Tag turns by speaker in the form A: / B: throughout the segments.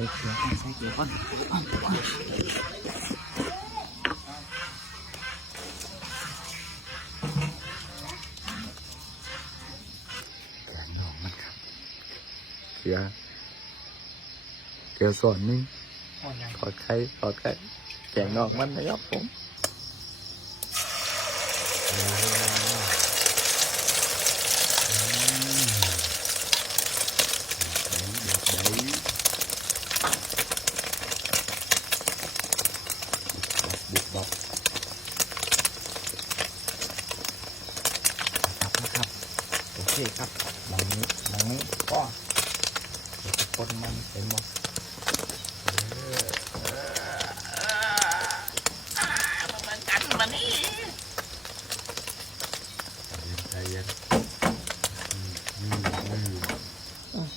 A: ส่เกลือก่อนใส่เกลือก่อนแกงดองมันครับเกลือเกลือส่วนหนึง
B: อ่อนยัง
A: ทอดไข่ทอดไข่แกงนอกมันนะครับผมบุกบอกนะครับนะครับ โอเคครับหลังนี้หลังนี้ก็เดี๋ยวจะคนมันเป็นหมดใจเย็น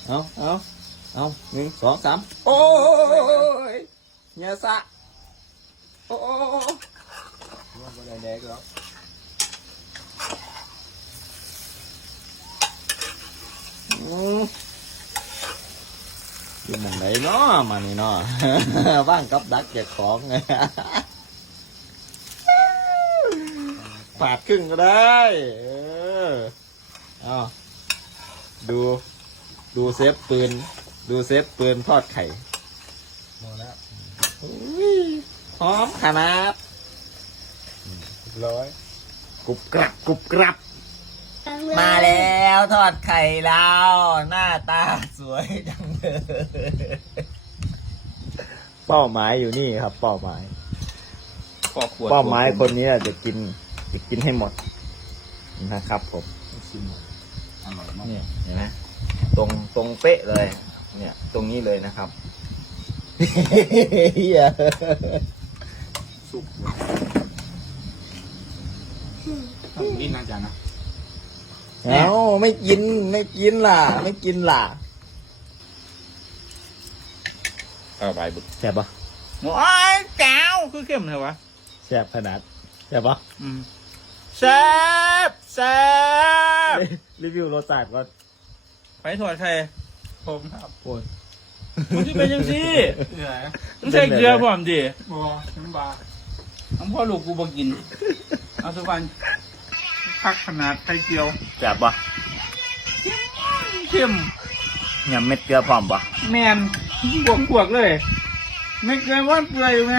A: เอาเอาเอาหนึ่งสองสามโอ้ยเนียสะโอ้ยว่าบ่ได้แดกแล้วอืม อยู่หมองไหนเนาะมานี่เนาะ ว่างกับดักเก็บของไงปาดครึ่งก็ได้ เออเอาดู ดูเซฟปืน ดูเซฟปืนทอดไข่
B: หมดแล้ว
A: อุ๊ยหอมขนาด
B: ร้อย
A: กรุบกรับกรุบกรับ มาแล้ว ทอดไข่แล้ว หน้าตาสวยจังเลยเป้าหมายอยู่นี่ครับ เป้าหมาย
B: ปอกขวด
A: เป้าหมายคนนี้จะกินจะกินให้หมดนะครับผม
B: ชิมหมดอร่อยมาก
A: เนี่ยเห็นไหมตรงตรงเป๊ะเลย เนี่ย ตรงนี้เลยนะครับเหี้ย
B: สุกนี่น่าจะนะ
A: เอ้าไม่กินไม่กินล่ะ ไม่กินล่ะ
B: เอาไปบึก
A: แซ่บปะ
B: โอ้ยแก้วคือเข้มเลยวะ
A: แซ่บขนาดแซ่บปะ
B: อืมแซ่บแซ่บ
A: รีวิวรสชาติก็
B: ไปถอดใครผมครับ
A: โอ้ย
B: มันจะเป็นยังสิต้องใส่เกลือพร้อมดิบ่น้ำบาน้ำพ่อลูกกูบ่กิน เอาสุวรรณ พักขนาดไข่เกียว
A: แซ่บปะ
B: เข้ม
A: ยำเม็ดเกลือพร้อมปะ
B: แมนบวกบวกๆเลย ไม่เกินว่าเปื่อยอยู่ไหม